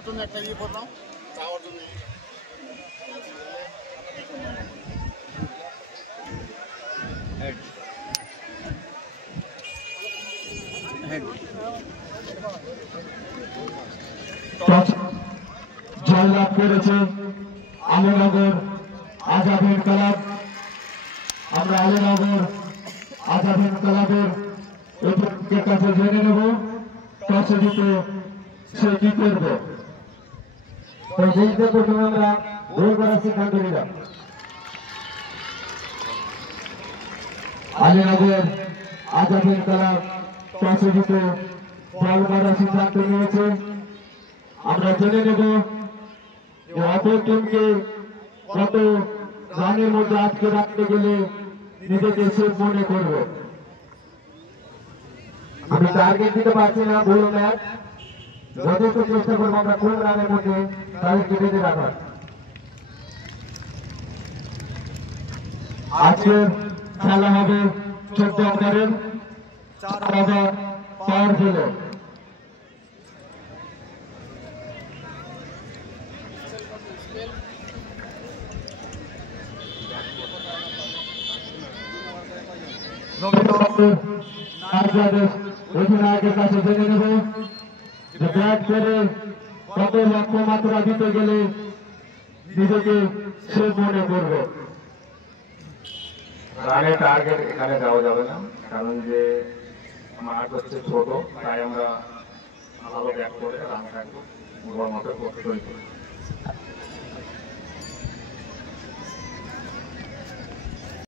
চাওয়ার জন্য একটা ইয়ে করলাম, চাওয়ার জন্য জয়লাভ করেছে আলীনগর আজাদের ক্লাব। আমরা আলীনগর আজাদের ক্লাবের অধিনায়কের কাছে জেনে নেব টসে জিতে সে কি করবে। তো সেইটা প্রথমে আমরা গোল করার সিদ্ধান্ত নিলাম। আলীনগর আজাদের ক্লাব টসে জিতে বল করার সিদ্ধান্ত নিয়েছে। আমরা জেনে নেব যে অপর টিমকে কত রানের মধ্যে আটকে রাখতে গেলে নিজেকে সেফ মনে করবে। আমি টার্গেট দিতে পারছি না, বড় ম্যাচ যথেষ্ট চেষ্টা করবো আমরা কম রানের মধ্যে তাদেরকে বেঁধে রাখার। আজকের খেলা হবে 14 ওভারের 4 ওভার পাওয়ার খেলে। অধিনায়কের কাছে জেনে নেব যে ব্যাট করে কত লক্ষ্যমাত্রা দিতে গেলে নিজেকে সেভ মনে করবে। রানের টার্গেট এখানে দেওয়া যাবে না, কারণ যে মাঠ হচ্ছে ছোট, তাই আমরা ভালো ব্যাট করে রান রাখবো মতো তৈরি করি।